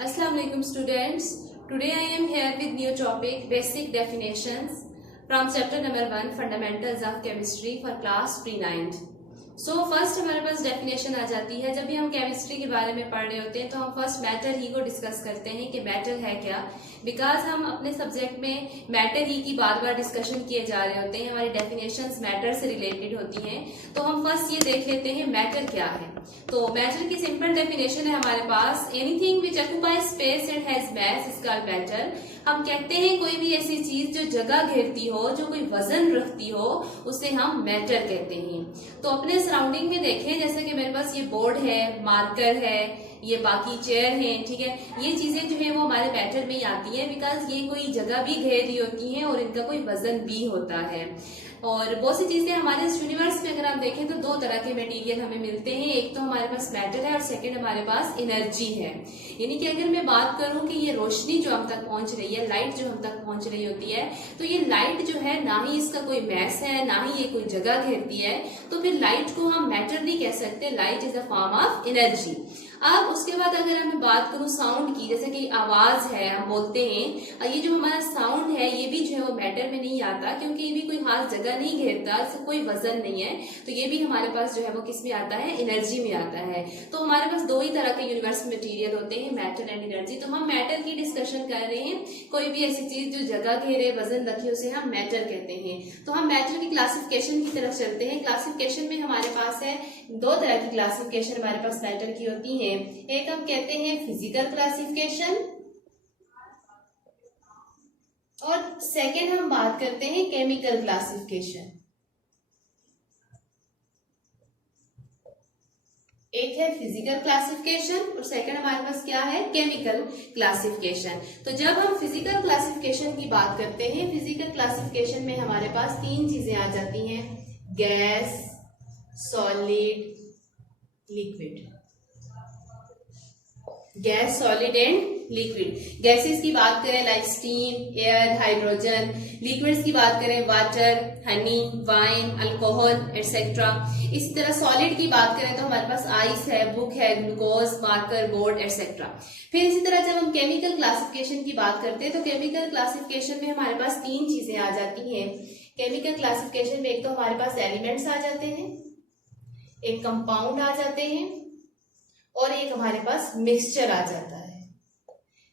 Assalamu alaikum students. Today I am here with new topic basic definitions from chapter number 1 fundamentals of chemistry for class pre-9. So first हमारे पास definition आ जाती है। जब भी हम chemistry के बारे में पढ़ रहे होते हैं तो हम फर्स्ट मैटर ही को डिस्कस करते हैं कि मैटर है क्या। बिकॉज हम अपने सब्जेक्ट में मैटर ही की बार बार डिस्कशन किए जा रहे होते हैं, हमारी डेफिनेशंस मैटर से रिलेटेड होती हैं, तो हम फर्स्ट ये देख लेते हैं मैटर क्या है। तो मैटर की सिंपल डेफिनेशन है हमारे पास, anything which occupy space and has mass is called matter. हम कहते हैं कोई भी ऐसी चीज जो जगह घेरती हो, जो कोई वजन रखती हो, उसे हम मैटर कहते हैं। तो अपने सराउंडिंग में देखें, जैसे कि मेरे पास ये बोर्ड है, मार्कर है, ये बाकी चेयर हैं, ठीक है, ये चीजें जो है वो हमारे मैटर में ही आती हैं बिकॉज ये कोई जगह भी घेर रही होती हैं और इनका कोई वजन भी होता है। और बहुत सी चीजें हमारे इस यूनिवर्स में अगर हम देखें तो दो तरह के मटेरियल हमें मिलते हैं, एक तो हमारे पास मैटर है और सेकंड हमारे पास एनर्जी है। यानी कि अगर मैं बात करूं कि ये रोशनी जो हम तक पहुंच रही है, लाइट जो हम तक पहुंच रही होती है, तो ये लाइट जो है ना ही इसका कोई मैस है, ना ही ये कोई जगह घेरती है, तो फिर लाइट को हम मैटर नहीं कह सकते, light is a form of energy. अब उसके बाद अगर मैं बात करूं साउंड की, जैसे कि आवाज है, हम बोलते हैं, ये जो हमारा साउंड है ये भी जो है वो मैटर में नहीं आता क्योंकि ये भी कोई खास जगह नहीं घेरता, इससे कोई वजन नहीं है, तो ये भी हमारे पास जो है वो किस में आता है, एनर्जी में आता है। तो हमारे पास दो ही तरह के यूनिवर्स मटेरियल होते हैं, मैटर एंड एनर्जी। तो हम मैटर की डिस्कशन कर रहे हैं, कोई भी ऐसी चीज जो जगह घेरे, वजन रखे, उसे हम मैटर कहते हैं। तो हम मैटर की क्लासिफिकेशन की तरफ चलते हैं। क्लासिफिकेशन में हमारे पास है दो तरह की क्लासिफिकेशन हमारे पास मैटर की होती है। एक हम कहते हैं फिजिकल क्लासिफिकेशन और सेकंड हम बात करते हैं केमिकल क्लासिफिकेशन। एक है फिजिकल क्लासिफिकेशन और सेकंड हमारे पास क्या है, केमिकल क्लासिफिकेशन। तो जब हम फिजिकल क्लासिफिकेशन की बात करते हैं, फिजिकल क्लासिफिकेशन में हमारे पास तीन चीजें आ जाती हैं, gas, solid, liquid. Gas, solid and liquid. Gases की बात करें like steam, air, hydrogen. Liquids की बात करें water, Honey, wine, alcohol etcetera. इसी तरह सॉलिड की बात करें तो हमारे पास आइस है, बुक है, ग्लूकोज, मार्कर, बोर्ड एटसेट्रा। फिर इसी तरह जब हम केमिकल क्लासिफिकेशन की बात करते हैं तो केमिकल क्लासिफिकेशन में हमारे पास तीन चीजें आ जाती हैं। केमिकल क्लासिफिकेशन में एक तो हमारे पास एलिमेंट्स आ जाते हैं, एक कंपाउंड आ जाते हैं और एक हमारे पास मिक्सचर आ जाता है।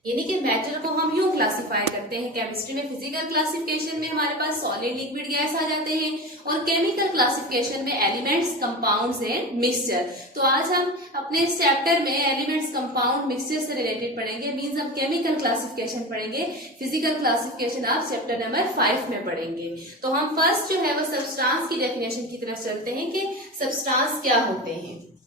यानी कि मैटर को हम यूं क्लासिफाई करते हैं केमिस्ट्री में। फिजिकल क्लासिफिकेशन में हमारे पास सॉलिड, लिक्विड, गैस आ जाते हैं और केमिकल क्लासिफिकेशन में एलिमेंट्स, कंपाउंड्स एंड मिक्सचर। तो आज हम अपने इस चैप्टर में एलिमेंट्स, कंपाउंड, मिक्सचर से रिलेटेड पढ़ेंगे, मींस हम केमिकल क्लासिफिकेशन पढ़ेंगे। फिजिकल क्लासिफिकेशन आप चैप्टर नंबर 5 में पढ़ेंगे। तो हम फर्स्ट जो है वो सब्सटेंस की डेफिनेशन की तरफ चलते हैं कि सब्सटेंस क्या होते हैं।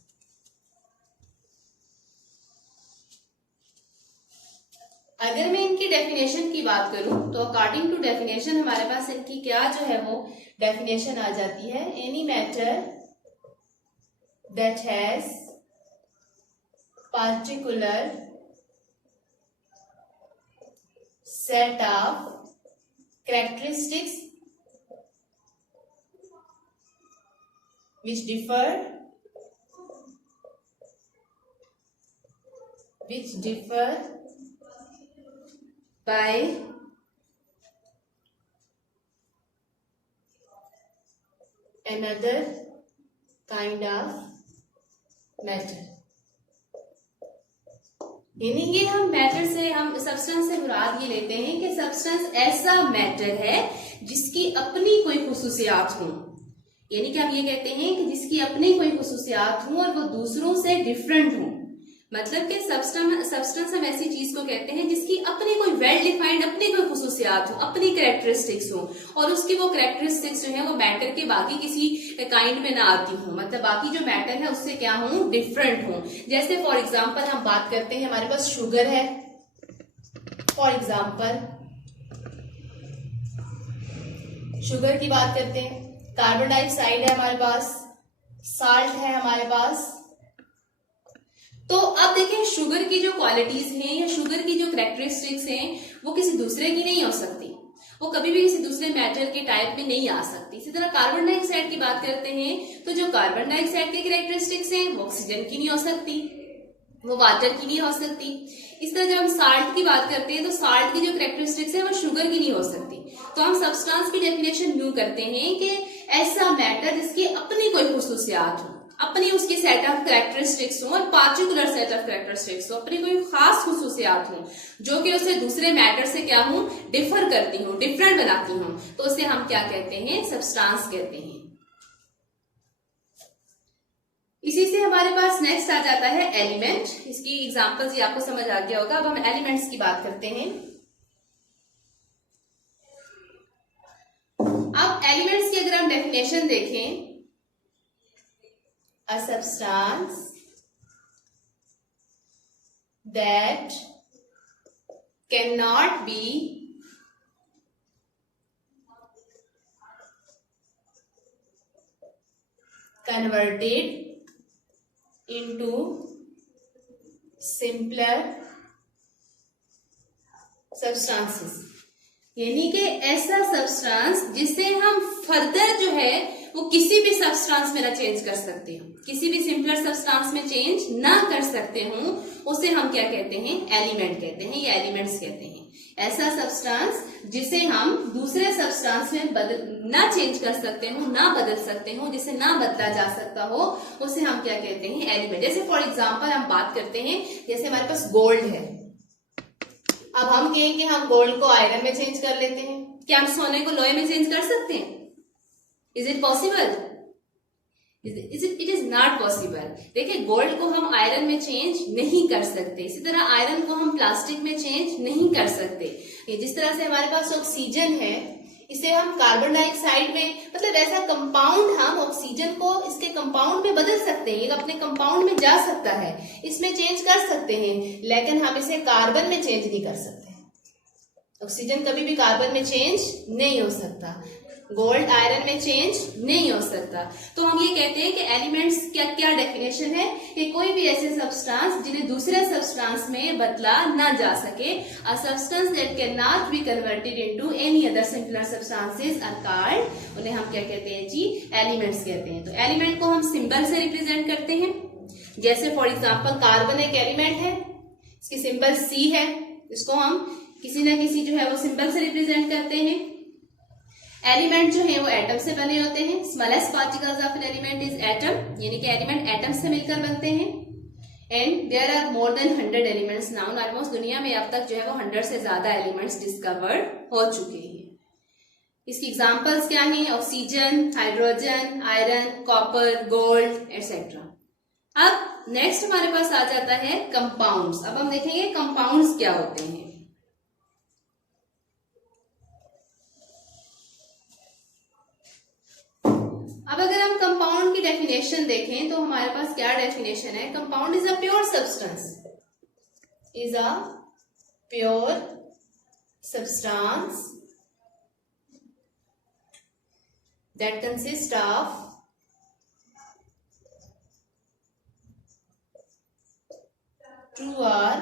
अगर मैं इनकी डेफिनेशन की बात करूं तो अकॉर्डिंग टू डेफिनेशन हमारे पास इनकी क्या जो है वो डेफिनेशन आ जाती है, any matter that has particular set of characteristics which differ by another kind of matter। यानी कि हम मैटर से, हम सब्सटेंस से मुराद ये लेते हैं कि सब्सटेंस ऐसा मैटर है जिसकी अपनी कोई खुसूसियात हो। यानी कि हम ये कहते हैं कि जिसकी अपनी कोई खुसूसियात हो और वो दूसरों से डिफरेंट हो। मतलब कि सब्सटेंस हम ऐसी चीज को कहते हैं जिसकी अपनी कोई वेल डिफाइंड, अपनी कोई खुसूसियात हो, अपनी कैरेक्टरिस्टिक्स हो और उसकी वो कैरेक्टरिस्टिक्स जो है वो मैटर के बाकी किसी काइंड में ना आती हो, मतलब बाकी जो मैटर है उससे क्या हो, डिफरेंट हो। जैसे फॉर एग्जाम्पल हम बात करते हैं, हमारे पास शुगर है, फॉर एग्जाम्पल शुगर की बात करते हैं, कार्बन डाइऑक्साइड है हमारे पास, साल्ट है हमारे पास। तो अब देखें शुगर की जो क्वालिटीज हैं या शुगर की जो कैरेक्टरिस्टिक्स हैं वो किसी दूसरे की नहीं हो सकती, वो कभी भी किसी दूसरे मैटर के टाइप में नहीं आ सकती। इसी तरह कार्बन डाइऑक्साइड की बात करते हैं तो जो कार्बन डाइऑक्साइड की कैरेक्टरिस्टिक्स हैं वो ऑक्सीजन की नहीं हो सकती। वो वाटर की नहीं हो सकती। इस तरह जब हम साल्ट की बात करते हैं तो साल्ट की जो कैरेक्टरिस्टिक्स है वो शुगर की नहीं हो सकती। तो हम सब्सटेंस की डेफिनेशन यूं करते हैं कि ऐसा मैटर जिसकी अपनी कोई खुसूसियात हो, अपनी उसकी सेट ऑफ कैरेक्टरिस्टिक्स हो और पार्टिकुलर सेट ऑफ कैरेक्टरिस्टिक्स हो, अपनी कोई खास खुसूसियात हो जो कि उसे दूसरे मैटर से क्या हो, डिफर करती हो, डिफरेंट बनाती हो, तो उसे हम क्या कहते हैं, सब्सटेंस कहते हैं। इसी से हमारे पास नेक्स्ट आ जाता है एलिमेंट। इसकी एग्जांपल्स ये आपको समझ आ गया होगा। अब हम एलिमेंट्स की बात करते हैं। अब एलिमेंट्स की अगर हम डेफिनेशन देखें, a substance that cannot be converted into simpler substances, यानी कि ऐसा सब्सटेंस जिसे हम फर्दर जो है वो किसी भी सब्सटेंस में ना चेंज कर सकते हो, किसी भी सिंपलर सब्सटेंस में चेंज ना कर सकते हो, उसे हम क्या कहते हैं, एलिमेंट कहते हैं या एलिमेंट्स कहते हैं। ऐसा सब्सटेंस जिसे हम दूसरे सब्सटेंस में ना चेंज कर सकते हो, ना बदल सकते हो, जिसे ना बदला जा सकता हो, उसे हम क्या कहते हैं, एलिमेंट। जैसे फॉर एग्जाम्पल हम बात करते हैं, जैसे हमारे पास गोल्ड है। अब हम कहें कि हम गोल्ड को आयरन में चेंज कर लेते हैं, क्या हम सोने को लोहे में चेंज कर सकते हैं? Is it possible? It is not possible. देखिए, गोल्ड को हम आयरन में चेंज नहीं कर सकते, इसी तरह आयरन को हम प्लास्टिक में चेंज नहीं कर सकते। ये जिस तरह से हमारे पास ऑक्सीजन है, इसे हम कार्बन डाइऑक्साइड में, मतलब ऐसा कंपाउंड हम ऑक्सीजन को इसके कंपाउंड में बदल सकते हैं, अपने कंपाउंड में जा सकता है, इसमें चेंज कर सकते हैं, लेकिन हम इसे कार्बन में चेंज नहीं कर सकते। ऑक्सीजन कभी भी कार्बन में चेंज नहीं हो सकता, गोल्ड आयरन में चेंज नहीं हो सकता। तो हम ये कहते हैं कि एलिमेंट्स क्या क्या डेफिनेशन है कि कोई भी ऐसे सब्सटेंस जिन्हें दूसरे सब्सटेंस में बदला ना जा सके। A substance that cannot be converted into any other simpler substances are called, उन्हें हम क्या कहते हैं जी, एलिमेंट्स कहते हैं। तो एलिमेंट को हम सिंबल से रिप्रेजेंट करते हैं। जैसे फॉर एग्जाम्पल कार्बन एक एलिमेंट है, इसकी सिंबल सी है, इसको हम किसी ना किसी जो है वो सिंबल से रिप्रेजेंट करते हैं। एलिमेंट जो है वो एटम से बने होते हैं। Smallest particles of an element is atom, यानी कि एलिमेंट एटम से मिलकर बनते हैं। And there are more than 100 elements now, almost दुनिया में अब तक जो है वो 100 से ज्यादा एलिमेंट्स डिस्कवर्ड हो चुके हैं। इसकी एग्जांपल्स क्या हैं? Oxygen, hydrogen, iron, copper, gold etcetera. अब नेक्स्ट हमारे पास आ जाता है कंपाउंड्स। अब हम देखेंगे कंपाउंड्स क्या होते हैं। अब अगर हम कंपाउंड की डेफिनेशन देखें तो हमारे पास क्या डेफिनेशन है? Compound is a pure substance, is a pure substance that consists of two or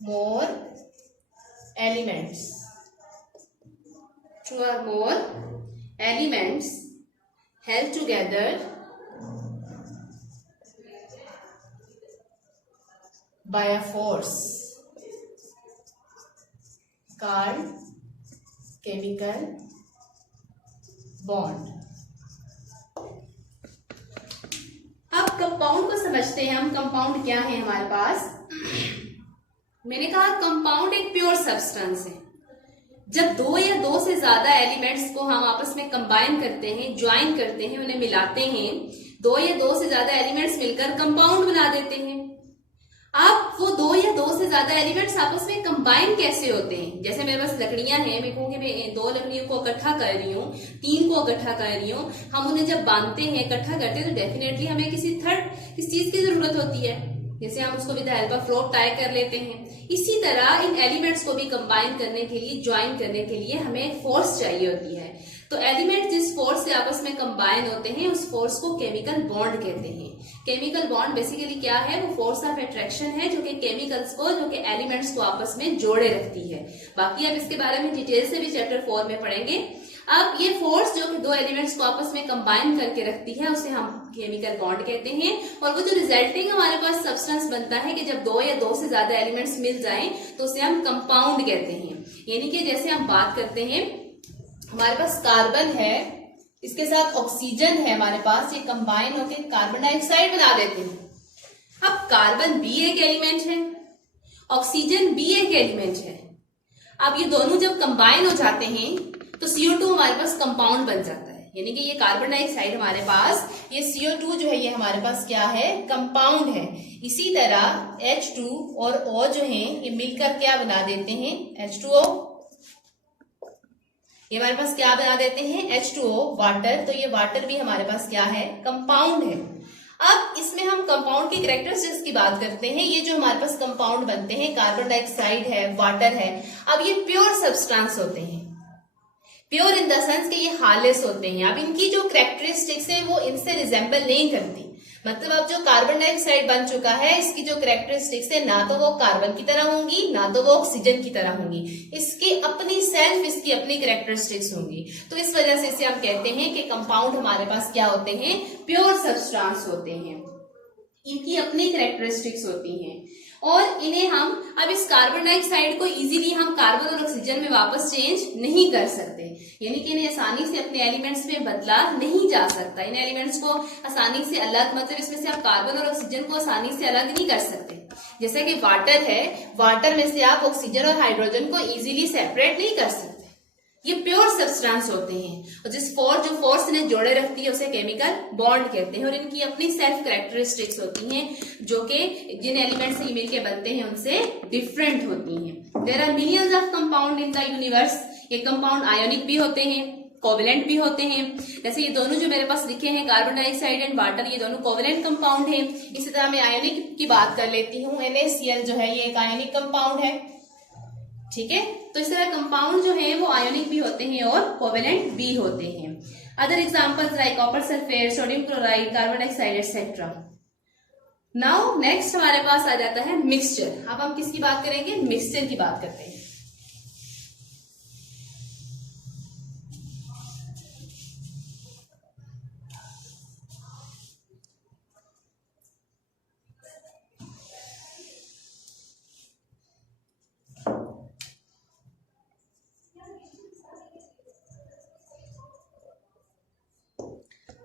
more elements. Two or more elements held together by a force called chemical bond. अब compound को समझते हैं हम। कंपाउंड क्या है हमारे पास? मैंने कहा कंपाउंड एक प्योर सब्सटेंस है। जब दो या दो से ज्यादा एलिमेंट्स को हम आपस में कंबाइन करते हैं, ज्वाइन करते हैं, उन्हें मिलाते हैं, दो या दो से ज्यादा एलिमेंट्स मिलकर कंपाउंड बना देते हैं। अब वो दो या दो से ज्यादा एलिमेंट्स आपस में कंबाइन कैसे होते हैं? जैसे मेरे पास लकड़ियां हैं, मैं कहूँ कि मैं दो लकड़ियों को इकट्ठा कर रही हूँ, तीन को इकट्ठा कर रही हूँ, हम उन्हें जब बांधते हैं, इकट्ठा करते हैं, तो डेफिनेटली हमें किसी चीज की जरूरत होती है। जैसे हम उसको with the help of rope tie कर लेते हैं, इसी तरह इन एलिमेंट्स को भी कंबाइन करने के लिए, ज्वाइन करने के लिए हमें फोर्स चाहिए होती है। तो एलिमेंट जिस फोर्स से आपस में कंबाइन होते हैं उस फोर्स को केमिकल बॉन्ड कहते हैं। केमिकल बॉन्ड बेसिकली क्या है? वो फोर्स ऑफ अट्रैक्शन है जो कि केमिकल्स को, जो कि एलिमेंट्स को आपस में जोड़े रखती है। बाकी आप इसके बारे में डिटेल से भी चैप्टर 4 में पढ़ेंगे। अब ये फोर्स जो कि दो एलिमेंट्स को आपस में कंबाइन करके रखती है उसे हम केमिकल बॉन्ड कहते हैं। और वो जो रिजल्टिंग हमारे पास सब्सटेंस बनता है कि जब दो या दो से ज्यादा एलिमेंट्स मिल जाएं तो उसे हम कंपाउंड कहते हैं। यानी कि जैसे हम बात करते हैं, हमारे पास कार्बन है, इसके साथ ऑक्सीजन है हमारे पास, ये कंबाइन होकर कार्बन डाइऑक्साइड बना देते हैं। अब कार्बन भी एक एलिमेंट है, ऑक्सीजन भी एक एलिमेंट है। अब ये दोनों जब कंबाइन हो जाते हैं तो CO2 हमारे पास कंपाउंड बन जाता है। यानी कि ये कार्बन डाइऑक्साइड हमारे पास, ये CO2 जो है ये हमारे पास क्या है, कंपाउंड है। इसी तरह H2 और O जो है ये मिलकर क्या बना देते हैं, H2O। ये हमारे पास क्या बना देते हैं, H2O, वाटर। तो ये वाटर भी हमारे पास क्या है, कंपाउंड है। अब इसमें हम कंपाउंड की कैरेक्टरिस्टिक्स की बात करते हैं। ये जो हमारे पास कंपाउंड बनते हैं, कार्बन डाइऑक्साइड है, वाटर है, अब ये प्योर सब्सटेंस होते हैं। प्योर इन द सेंस कि ये हार्मलेस होते हैं। अब इनकी जो कैरेक्टरिस्टिक्स है वो इनसे रिजेंबल नहीं करती। मतलब अब जो कार्बन डाइऑक्साइड बन चुका है, इसकी जो कैरेक्टरिस्टिक्स है ना तो वो कार्बन की तरह होंगी ना तो वो ऑक्सीजन की तरह होंगी। इसकी अपनी सेल्फ, इसकी अपनी कैरेक्टरिस्टिक्स होंगी। तो इस वजह से इसे हम कहते हैं कि कंपाउंड हमारे पास क्या होते हैं, प्योर सब्सटेंस होते हैं। इनकी अपनी कैरेक्टरिस्टिक्स होती हैं और इन्हें हम, अब इस कार्बन डाइऑक्साइड को इजीली हम कार्बन और ऑक्सीजन में वापस चेंज नहीं कर सकते। यानी कि इन्हें आसानी से अपने एलिमेंट्स में बदला नहीं जा सकता। इन एलिमेंट्स को आसानी से अलग, मतलब इसमें से आप कार्बन और ऑक्सीजन को आसानी से अलग नहीं कर सकते। जैसे कि वाटर है, वाटर में से आप ऑक्सीजन और हाइड्रोजन को इजीली सेपरेट नहीं कर सकते। ये प्योर सब्सटेंस होते हैं और जो फोर्स इन्हें जोड़े रखती है उसे केमिकल बॉन्ड कहते हैं। और इनकी अपनी सेल्फ कैरेक्टरिस्टिक्स होती हैं जो कि जिन एलिमेंट से मिल के बनते हैं उनसे डिफरेंट होती हैं। There are millions of compound in the universe. ये कंपाउंड आयोनिक भी होते हैं, कोवेलेंट भी होते हैं। जैसे ये दोनों जो मेरे पास लिखे हैं, कार्बन डाइऑक्साइड एंड वाटर, ये दोनों कोवेलेंट कंपाउंड है। इसी तरह मैं आयोनिक की बात कर लेती हूँ। NaCl जो है ये एक आयोनिक कंपाउंड है, ठीक है। तो इस तरह कंपाउंड जो है वो आयोनिक भी होते हैं और कोवेलेंट भी होते हैं। Other examples like copper sulphate, sodium chloride, carbon dioxide etcetera. Now next हमारे पास आ जाता है मिक्सचर। अब हम किसकी बात करेंगे, मिक्सचर की बात करते हैं।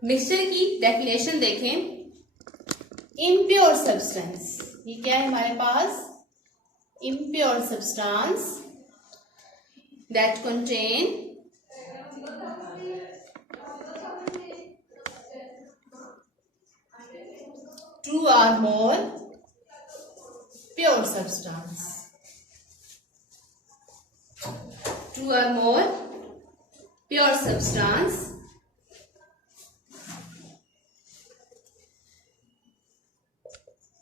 मिक्सचर की डेफिनेशन देखें, इम्प्योर सब्सटेंस। ये क्या है हमारे पास, impure substance that contain two or more pure substance, two or more pure substance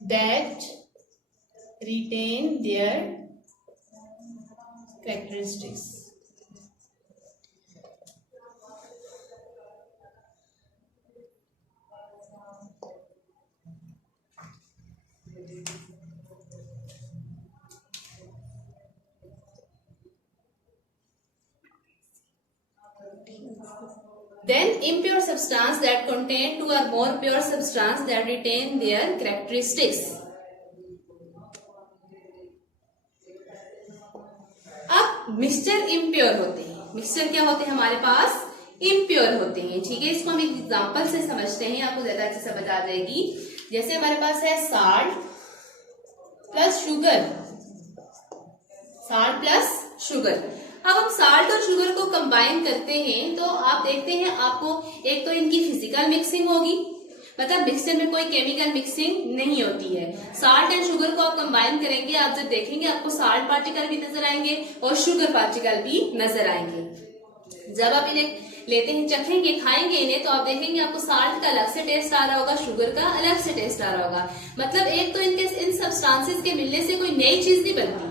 that retain their characteristics. Then impure substance that contain two or more pure substance that retain their characteristics. अब mixture impure होते हैं। Mixture क्या होते हैं हमारे पास, impure होते हैं, ठीक है। इसको हम एक एग्जांपल से समझते हैं, आपको ज्यादा अच्छे से समझ आ जाएगी। जैसे हमारे पास है salt plus sugar, salt plus sugar. अब हम साल्ट और शुगर को कंबाइन करते हैं तो आप देखते हैं आपको एक तो इनकी फिजिकल मिक्सिंग होगी, मतलब मिक्सचर में कोई केमिकल मिक्सिंग नहीं होती है। साल्ट एंड शुगर को आप कंबाइन करेंगे, आप जब देखेंगे आपको साल्ट पार्टिकल भी नजर आएंगे और शुगर पार्टिकल भी नजर आएंगे। जब आप इन्हें लेते हैं, चखेंगे, खाएंगे इन्हें, तो आप देखेंगे आपको साल्ट का अलग से टेस्ट आ रहा होगा, शुगर का अलग से टेस्ट आ रहा होगा। मतलब एक तो इनके इन सब्सटेंसेस के मिलने से कोई नई चीज नहीं बनती,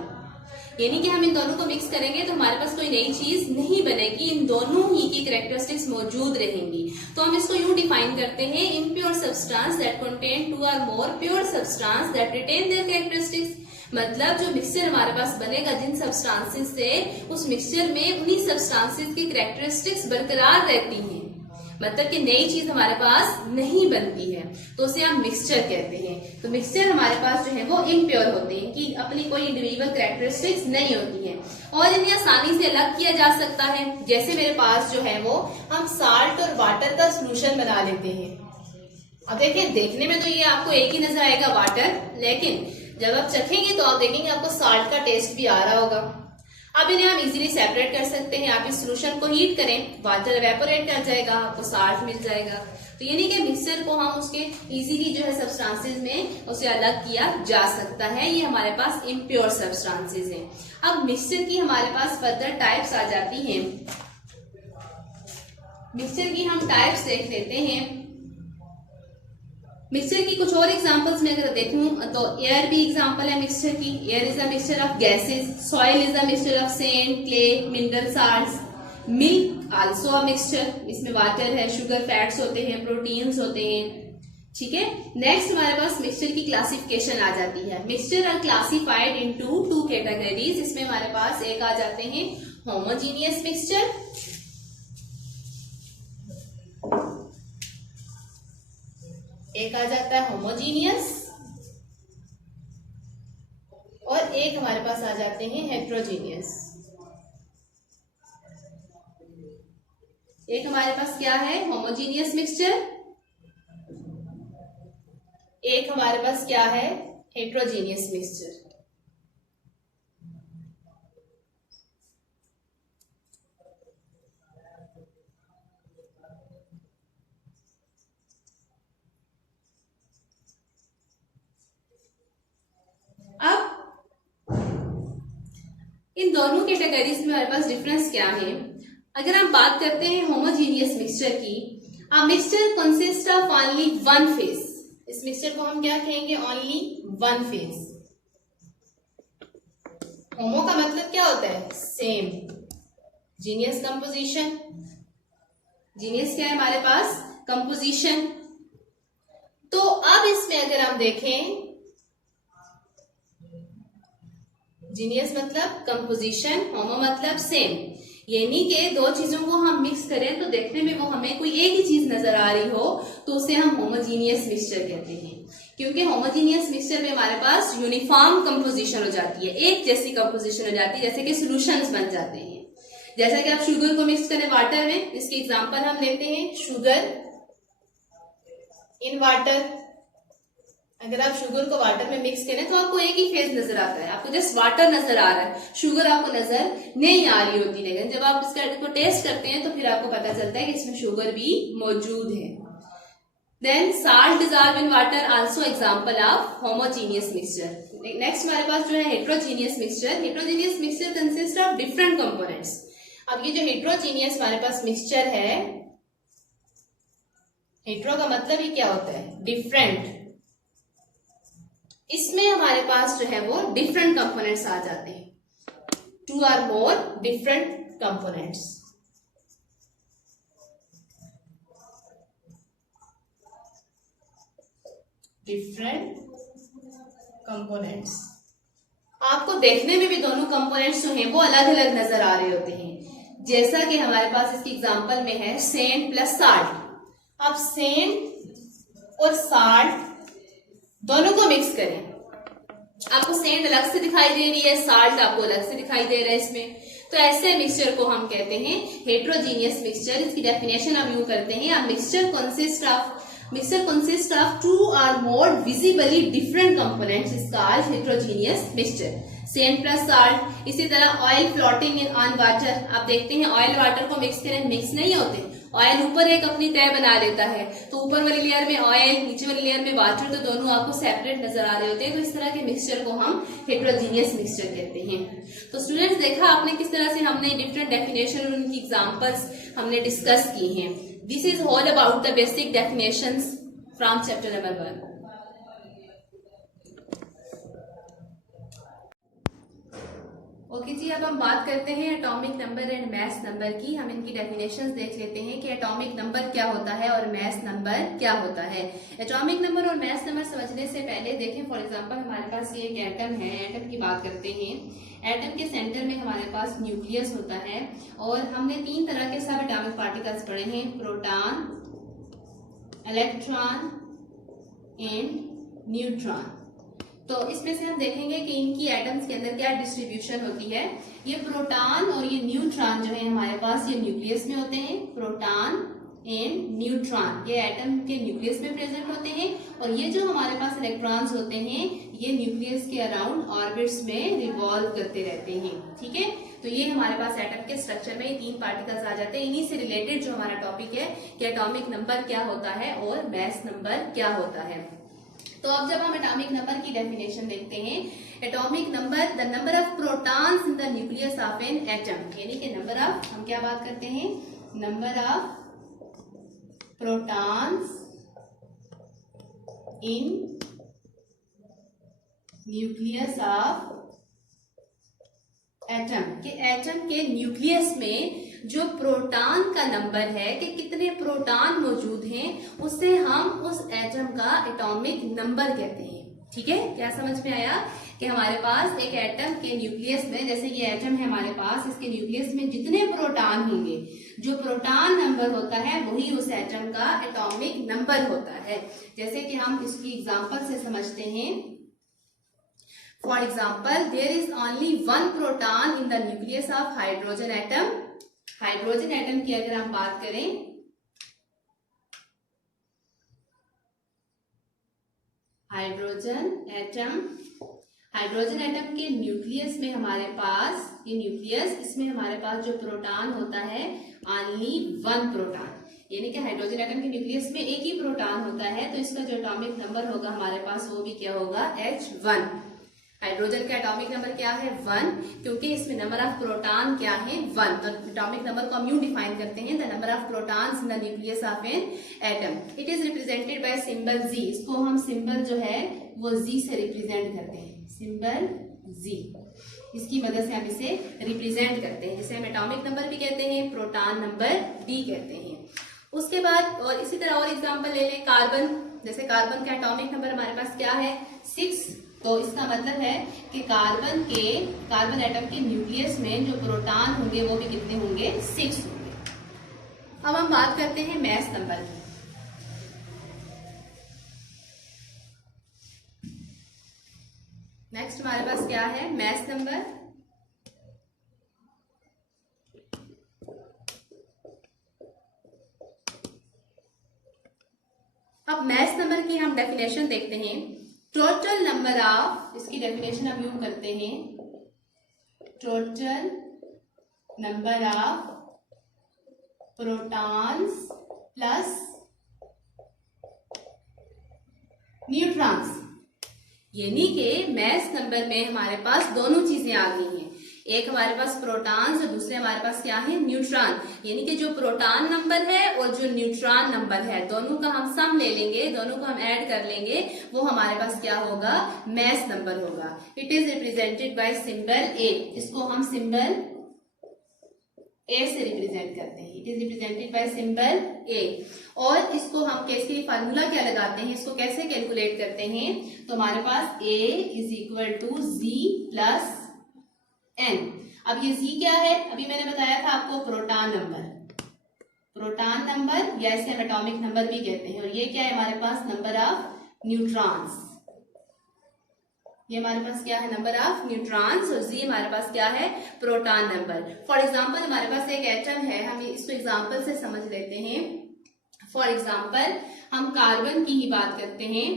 यानी कि हम इन दोनों को मिक्स करेंगे तो हमारे पास कोई नई चीज नहीं बनेगी, इन दोनों ही की कैरेक्टरिस्टिक्स मौजूद रहेंगी। तो हम इसको यूं डिफाइन करते हैं, impure substance that contain two or more pure substance that retain their characteristics. मतलब जो मिक्सचर हमारे पास बनेगा जिन सब्सटेंसेस से, उस मिक्सचर में उन्हीं सब्सटेंसेस की कैरेक्टरिस्टिक्स बरकरार रहती हैं, मतलब कि नई चीज हमारे पास नहीं बनती है, तो उसे हम मिक्सचर कहते हैं। तो मिक्सचर हमारे पास जो है वो इम्प्योर होते हैं कि अपनी कोई इंडिविजुअल कैरेक्टरिस्टिक्स नहीं होती है और इन्हें आसानी से अलग किया जा सकता है। जैसे मेरे पास जो है वो हम साल्ट और वाटर का सोल्यूशन बना लेते हैं। अब देखिए, देखने में तो ये आपको एक ही नजर आएगा वाटर, लेकिन जब आप चखेंगे तो आप देखेंगे आपको साल्ट का टेस्ट भी आ रहा होगा। अब इन्हें हम इजीली सेपरेट कर सकते हैं। आप इस सोल्यूशन को हीट करें, वाटर एवेपोरेट कर जाएगा, आपको साल्ट मिल जाएगा। तो यानी कि मिक्सचर को हम उसके इजीली जो है सब्सटेंसेस में उसे अलग किया जा सकता है। ये हमारे पास इम्प्योर सब्सटेंसेस हैं। अब मिक्सचर की हमारे पास फर्दर टाइप्स आ जाती हैं। मिक्सचर की हम टाइप्स देख लेते हैं। मिक्सचर की कुछ और एग्जांपल्स में अगर देखूं तो एयर भी एग्जांपल है मिक्सचर की। Air is a mixture of gases, soil is a mixture of sand, clay, mineral salts, milk also a mixture, इसमें वाटर है, शुगर, फैट्स होते हैं, प्रोटीन्स होते हैं। ठीक है, नेक्स्ट हमारे पास मिक्सचर की क्लासिफिकेशन आ जाती है। Mixture are classified into 2 categories. इसमें हमारे पास एक आ जाते हैं होमोजीनियस मिक्सचर, एक आ जाता है होमोजीनियस, और एक हमारे पास आ जाते हैं हेट्रोजीनियस। एक हमारे पास क्या है, होमोजीनियस मिक्सचर, एक हमारे पास क्या है, हेट्रोजीनियस मिक्सचर। अब इन दोनों कैटेगरीज में हमारे पास डिफरेंस क्या है। अगर हम बात करते हैं होमोजीनियस मिक्सचर की, a mixture consist of only one phase. इस मिक्सचर को हम क्या कहेंगे, ओनली वन फेज। होमो का मतलब क्या होता है, सेम। जीनियस कंपोजिशन, जीनियस क्या है हमारे पास, कंपोजिशन। तो अब इसमें अगर हम देखें, जीनियस मतलब कंपोजिशन, होमो मतलब सेम, यानी कि दो चीजों को हम मिक्स करें तो देखने में वो हमें कोई एक ही चीज नजर आ रही हो तो उसे हम होमोजीनियस मिक्सचर कहते हैं। क्योंकि होमोजीनियस मिक्सचर में हमारे पास यूनिफॉर्म कंपोजिशन हो जाती है, एक जैसी कंपोजिशन हो जाती है, जैसे कि सॉल्यूशंस बन जाते हैं। जैसा कि आप शुगर को मिक्स करें वाटर में, इसके एग्जांपल हम लेते हैं शुगर इन वाटर। अगर आप शुगर को वाटर में मिक्स करें तो आपको एक ही फेज नजर आता है, आपको जस्ट वाटर नजर आ रहा है, शुगर आपको नजर नहीं आ रही होती। लेकिन जब आप इसको टेस्ट करते हैं तो फिर आपको पता चलता है कि इसमें शुगर भी मौजूद है। Then salt dissolve in water, also example of homogeneous mixture. Next हमारे पास जो है heterogeneous mixture. Heterogeneous mixture consist of different components. अब ये जो हेट्रोजीनियस हमारे पास मिक्सचर है, हेट्रो का मतलब ही क्या होता है, डिफरेंट। इसमें हमारे पास जो है वो डिफरेंट कंपोनेंट्स आ जाते हैं, 2 or more different components. Different components, आपको देखने में भी दोनों कंपोनेंट्स जो हैं वो अलग अलग नजर आ रहे होते हैं। जैसा कि हमारे पास इसकी एग्जांपल में है सैंड प्लस साल्ट। अब सैंड और साल्ट दोनों को मिक्स करें, आपको सैंड अलग से दिखाई दे रही है, साल्ट आपको अलग से दिखाई दे रहा है इसमें। तो ऐसे मिक्सचर को हम कहते हैं हेट्रोजीनियस मिक्सचर। इसकी डेफिनेशन हम यूं करते हैं, a mixture consist of 2 or more visibly different components is called heterogeneous mixture. Sand plus salt. इसी तरह oil floating in on water, आप देखते हैं ऑयल वाटर को मिक्स करें, मिक्स नहीं होते। ऑयल ऊपर एक अपनी तय बना लेता है, तो ऊपर वाली लेयर में ऑयल, नीचे वाली लेयर में वाटर, तो दोनों आपको सेपरेट नजर आ रहे होते हैं। तो इस तरह के मिक्सचर को हम हेट्रोजीनियस मिक्सचर कहते हैं। तो स्टूडेंट्स, देखा आपने किस तरह से हमने डिफरेंट डेफिनेशन और उनकी एग्जांपल्स हमने डिस्कस की हैं। This is all about the basic definitions from chapter number 1। Okay जी, अब हम बात करते हैं atomic number and mass number की। हम इनकी डेफिनेशंस देख लेते हैं कि एटॉमिक नंबर क्या होता है और मास नंबर क्या होता है। एटॉमिक नंबर और मास नंबर समझने से पहले देखें, फॉर एग्जांपल हमारे पास ये एक एटम है। एटम की बात करते हैं। एटम के सेंटर में हमारे पास न्यूक्लियस होता है और हमने 3 तरह के सब एटॉमिक पार्टिकल्स पढ़े हैं, प्रोटॉन, इलेक्ट्रॉन एंड न्यूट्रॉन। तो इसमें से हम देखेंगे कि इनकी एटम्स के अंदर क्या डिस्ट्रीब्यूशन होती है। ये प्रोटॉन और ये न्यूट्रॉन जो है हमारे पास ये न्यूक्लियस में होते हैं। प्रोटॉन एंड न्यूट्रॉन ये एटम के न्यूक्लियस में प्रेजेंट होते हैं और ये जो हमारे पास इलेक्ट्रॉन्स होते हैं ये न्यूक्लियस के अराउंड ऑर्बिट्स में रिवॉल्व करते रहते हैं। ठीक है, तो ये हमारे पास एटम के स्ट्रक्चर में ये 3 पार्टिकल्स आ जाते हैं। इन्हीं से रिलेटेड जो हमारा टॉपिक है कि एटॉमिक नंबर क्या होता है और मास नंबर क्या होता है। तो अब जब हम एटॉमिक नंबर की डेफिनेशन देखते हैं, atomic number the number of protons in the nucleus of an atom, यानी कि नंबर ऑफ, हम क्या बात करते हैं, number of protons in nucleus of atom, के एटम के न्यूक्लियस में जो प्रोटॉन का नंबर है कि कितने प्रोटॉन मौजूद हैं, उससे हम उस एटम का एटॉमिक नंबर कहते हैं। ठीक है, क्या समझ में आया कि हमारे पास एक एटम के न्यूक्लियस में, जैसे ये एटम है हमारे पास, इसके न्यूक्लियस में जितने प्रोटॉन होंगे, जो प्रोटॉन नंबर होता है वही उस एटम का एटॉमिक नंबर होता है। जैसे कि हम इसकी एग्जांपल से समझते हैं। For example, there is only one proton in the nucleus of hydrogen atom. Hydrogen atom की अगर हम बात करें, हाइड्रोजन एटम के न्यूक्लियस में हमारे पास, ये न्यूक्लियस, इसमें हमारे पास जो प्रोटॉन होता है ओनली 1 प्रोटॉन, यानी कि हाइड्रोजन एटम के न्यूक्लियस में एक ही प्रोटॉन होता है, तो इसका जो एटॉमिक नंबर होगा हमारे पास वो भी क्या होगा, H1। हाइड्रोजन का एटॉमिक नंबर क्या है, 1, क्योंकि इसमें नंबर ऑफ प्रोटॉन क्या है, 1। तो एटॉमिक नंबर को हम यूं डिफाइन करते हैं, the number of protons in the nucleus of an atom. It is represented by symbol Z। इसको हम सिंबल जो है वो Z से रिप्रेजेंट करते हैं, सिंबल Z, इसकी मदद से हम इसे रिप्रेजेंट करते हैं, जिसे हम एटॉमिक नंबर भी कहते हैं, प्रोटॉन नंबर भी कहते हैं। उसके बाद और इसी तरह और एग्जाम्पल ले लें, कार्बन। जैसे कार्बन का एटॉमिक नंबर हमारे पास क्या है, 6। तो इसका मतलब है कि कार्बन एटम के न्यूक्लियस में जो प्रोटॉन होंगे वो भी कितने होंगे, 6 होंगे। अब हम बात करते हैं मास नंबर की। नेक्स्ट हमारे पास क्या है, मास नंबर। अब मास नंबर की हम डेफिनेशन देखते हैं। टोटल नंबर ऑफ, इसकी डेफिनेशन हम यूं करते हैं, total number of protons plus neutrons, यानी कि मास नंबर में हमारे पास दोनों चीजें आ गई हैं। एक हमारे पास प्रोटॉन्स और दूसरे हमारे पास क्या है, न्यूट्रॉन, यानी कि जो प्रोटॉन नंबर है और जो न्यूट्रॉन नंबर है, दोनों का हम सम ले लेंगे, दोनों को हम ऐड कर लेंगे, वो हमारे पास क्या होगा, मास नंबर होगा। It is represented by symbol A। इसको हम सिंबल A से रिप्रेजेंट करते हैं। It is represented by symbol A। और इसको हम कैसे, लिए फार्मूला क्या लगाते हैं, इसको कैसे कैलकुलेट करते हैं, तो हमारे पास A is equal to Z plus N। अब ये Z क्या है, अभी मैंने बताया था आपको, प्रोटॉन नंबर या इसे हम एटॉमिक नंबर भी कहते हैं। और ये क्या है हमारे पास, नंबर ऑफ न्यूट्रॉन्स। ये हमारे पास क्या है, नंबर ऑफ न्यूट्रॉन्स, और Z हमारे पास क्या है, प्रोटॉन नंबर। फॉर एग्जांपल हमारे पास एक एटम है, हम इसको एग्जांपल से समझ लेते हैं। फॉर एग्जांपल हम कार्बन की ही बात करते हैं।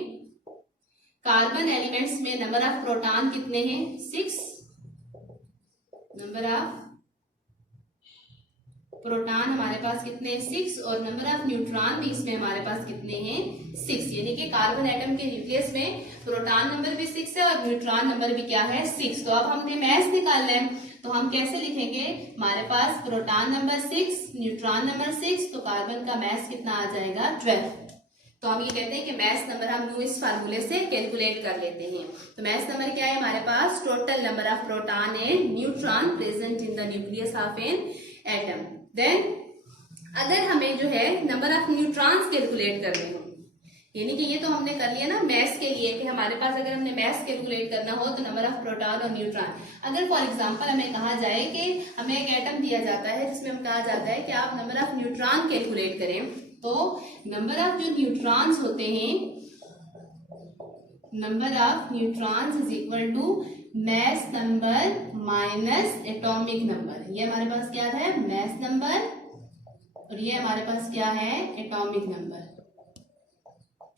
कार्बन एलिमेंट्स में नंबर ऑफ प्रोटॉन कितने हैं, 6। नंबर ऑफ प्रोटॉन हमारे पास कितने हैं, 6, और नंबर ऑफ न्यूट्रॉन भी इसमें हमारे पास कितने हैं, 6। यानी कि कार्बन एटम के न्यूक्लियस में प्रोटॉन नंबर भी 6 है और न्यूट्रॉन नंबर भी क्या है, 6। तो अब हमने मास निकालना है, तो हम कैसे लिखेंगे, हमारे पास प्रोटॉन नंबर 6, न्यूट्रॉन नंबर 6, तो कार्बन का मास कितना आ जाएगा, 12। तो हम ये कहते हैं कि मास नंबर हम न्यू इस फार्मूले से कैलकुलेट कर लेते हैं। तो मास नंबर क्या है हमारे पास, total number of proton and neutron present in the nucleus of an atom. Then अगर हमें जो है नंबर ऑफ न्यूट्रॉन्स कैलकुलेट करने हो, यानी कि ये तो हमने कर लिया ना मैथ्स के लिए कि हमारे पास अगर हमने मैथ्स कैलकुलेट करना हो तो नंबर ऑफ प्रोटॉन और न्यूट्रॉन। अगर फॉर एग्जांपल हमें कहा जाए कि हमें एक एटम दिया जाता है जिसमें हम कहा जाता है कि आप नंबर ऑफ न्यूट्रॉन कैलकुलेट करें, तो नंबर ऑफ जो न्यूट्रॉन्स होते हैं, number of neutrons is equal to mass number minus atomic number. ये हमारे पास क्या है, मास नंबर, और ये हमारे पास क्या है, एटॉमिक नंबर।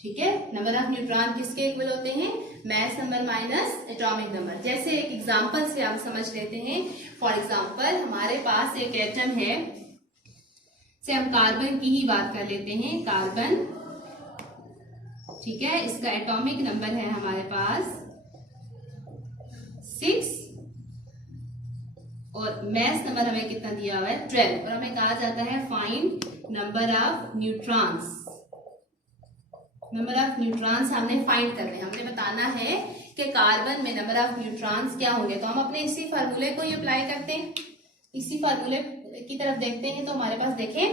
ठीक है, नंबर ऑफ न्यूट्रॉन किसके इक्वल होते हैं, मास नंबर माइनस एटॉमिक नंबर। जैसे एक एग्जांपल से आप समझ लेते हैं। फॉर एग्जांपल हमारे पास एक एटम है, से हम कार्बन की ही बात कर लेते हैं, कार्बन। ठीक है, इसका एटॉमिक नंबर है हमारे पास 6 और मास नंबर हमें कितना दिया हुआ है 12, और हमें कहा जाता है find number of neutrons. Number of neutrons हमने फाइंड करने, हमने बताना है कि कार्बन में नंबर ऑफ न्यूट्रॉन्स क्या होंगे। तो हम अपने इसी फार्मूले को ही अप्लाई करते हैं, इसी फार्मूले की तरफ देखते हैं। तो हमारे पास देखें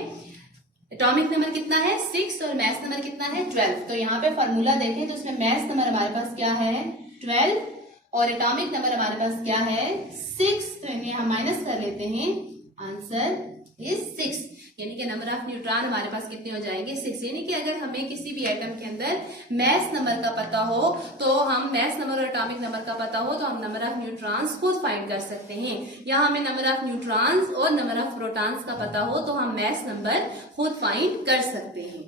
एटॉमिक नंबर कितना है 6 और मास नंबर कितना है 12। तो यहाँ पे फार्मूला देखें तो उसमें मास नंबर हमारे पास क्या है 12 और एटॉमिक नंबर हमारे पास क्या है 6। तो इन्हें हम माइनस कर लेते हैं, आंसर इज 6, यानी कि नंबर ऑफ न्यूट्रॉन हमारे पास कितने हो जाएंगे 6। यानी कि अगर हमें किसी भी एटम के अंदर मास नंबर का पता हो तो हम मास नंबर और एटॉमिक नंबर का पता हो तो हम नंबर ऑफ न्यूट्रॉन्स खुद फाइंड कर सकते हैं। या हमें नंबर ऑफ न्यूट्रॉन्स और नंबर ऑफ प्रोटॉन्स का पता हो तो हम मास नंबर खुद फाइंड कर सकते हैं।